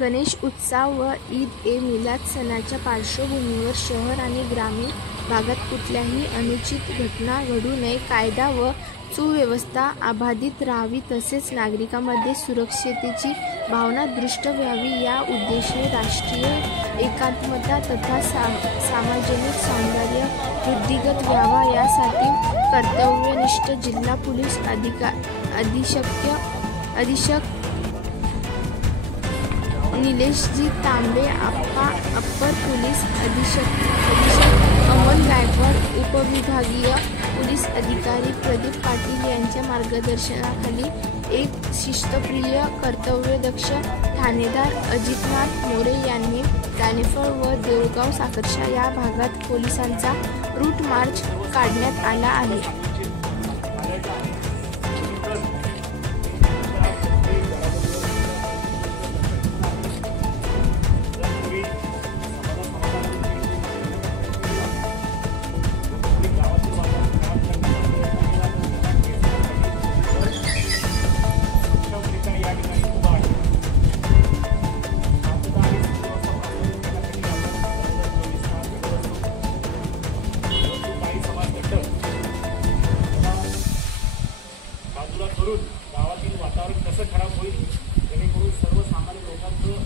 गणेश उत्सव व ईद ए मिलाद सणाच्या पार्श्वभूमीवर शहर आणि ग्रामीण भागात कुठल्याही अनुचित घटना घडू नये, कायदा व सुव्यवस्था अबाधित राहावी, तसेच नागरिकांमध्ये सुरक्षिततेची भावना दृष्ट व्हावी या उद्देशाने राष्ट्रीय एकात्मता तथा सार्वजनिक सौंदर्य वृद्धिंगत व्हावा यासाठी कर्तव्यनिष्ठ जिल्हा पोलीस अधीक्षक निलेशजी तांबे, अप्पर पोलीस अधीक्षक अमोल गायकवाड, उपविभागीय पोलीस अधिकारी प्रदीप पाटील यांच्या मार्गदर्शनाखाली एक शिस्तप्रिय कर्तव्यदक्ष ठाणेदार अजितनाथ मोरे यांनी दानेफळ व देऊळगाव साखरशा या भागात पोलिसांचा रूट मार्च काढण्यात आला आहे। करून गावातील वातावरण कसं खराब होईल, जेणेकरून सर्वसामान्य लोकांचं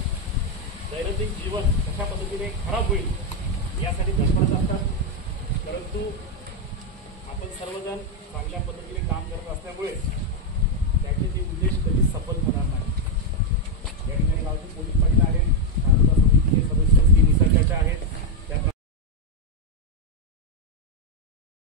दैनंदिन जीवन कशा पद्धतीने खराब होईल यासाठी धडपडत असतात। परंतु आपण सर्वजण चांगल्या पद्धतीने काम करत असल्यामुळे त्याचे ते उद्देश कधीच सफल होणार नाही। या ठिकाणी गावचे पोलीस पाटील